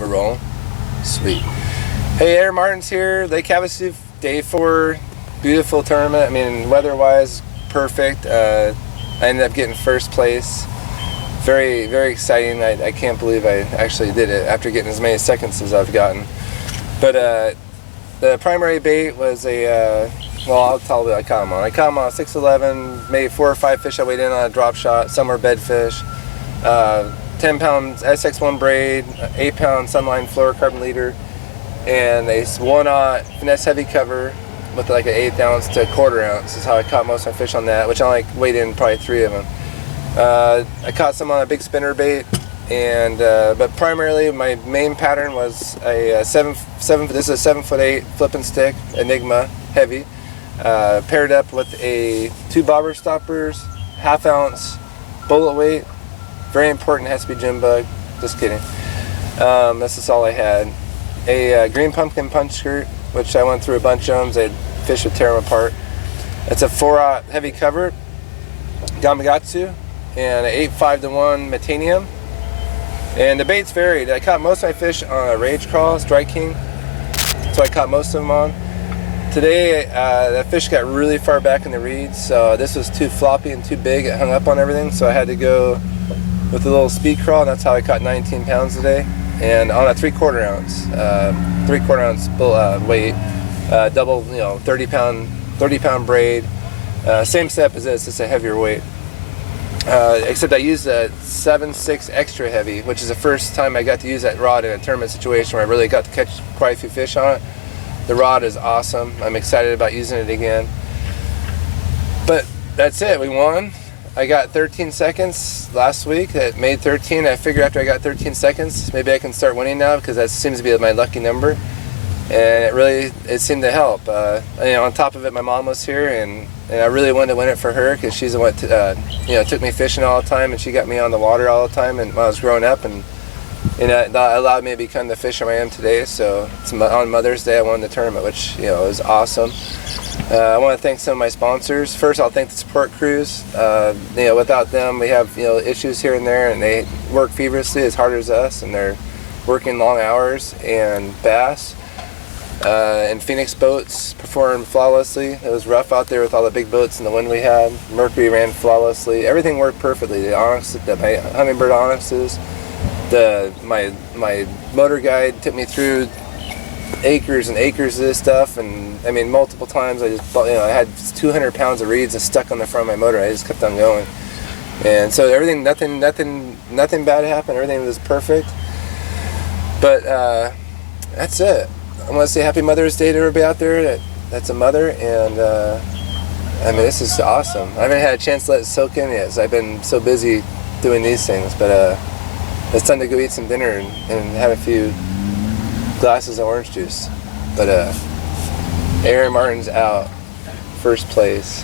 We're rolling. Sweet. Hey, Air Martens here. Lake Havasu, day 4. Beautiful tournament. I mean, weather-wise, perfect. I ended up getting first place. Very, very exciting. I can't believe I actually did it after getting as many seconds as I've gotten. But the primary bait was a, well, I'll tell you what I caught them on. I caught them on a 6'11", maybe 4 or 5 fish I weighed in on a drop shot. Some were bedfish. 10 pounds SX1 braid, 8 pound sunline fluorocarbon leader, and a 1/0 finesse heavy cover with like an 1/8 ounce to 1/4 ounce is how I caught most of my fish on that, which I like weighed in probably 3 of them. I caught some on a big spinner bait, and but primarily my main pattern was a this is a 7'8" flipping stick, Enigma heavy, paired up with a 2 bobber stoppers, 1/2 ounce bullet weight. Very important, has to be Jim bug. Just kidding. This is all I had. A green pumpkin punch skirt, which I went through a bunch of them. Fish would tear them apart. It's a 4/0 heavy cover, Gamakatsu, and an 8.5-to-1 Metanium. And the baits varied. I caught most of my fish on a Rage Crawl, Strike King, so I caught most of them on. Today, the fish got really far back in the reeds, so this was too floppy and too big. It hung up on everything, so I had to go with a little speed crawl, and that's how I caught 19 pounds today. And on a 3/4 ounce, 3/4 ounce weight, double, 30 pound braid. Same setup as this, it's a heavier weight. Except I used a 7.6 extra heavy, which is the first time I got to use that rod in a tournament situation where I really got to catch quite a few fish on it. The rod is awesome. I'm excited about using it again. But that's it, we won. I got 13 seconds last week. It made 13. I figured after I got 13 seconds, maybe I can start winning now, because that seems to be my lucky number. And it seemed to help. On top of it, my mom was here, and I really wanted to win it for her, because she's the one took me fishing all the time, and she got me on the water all the time and when I was growing up, and that allowed me to become the fisherman I am today. So it's on Mother's Day I won the tournament, which was awesome. I want to thank some of my sponsors. First, I'll thank the support crews. Without them, we have issues here and there, and they work feverishly as hard as us, and they're working long hours. And Bass and Phoenix boats performed flawlessly. It was rough out there with all the big boats and the wind we had. Mercury ran flawlessly. Everything worked perfectly. The onyx, my hummingbird onyxes, my motor guide took me through acres and acres of this stuff, and I mean multiple times I had 200 pounds of reeds that stuck on the front of my motor. I just kept on going, and so everything, nothing bad happened. Everything was perfect. But that's it. I want to say Happy Mother's Day to everybody out there that's a mother, and I mean, this is awesome. I haven't had a chance to let it soak in yet, so I've been so busy doing these things, but it's time to go eat some dinner and have a few glasses of orange juice. But Aaron Martens out, first place.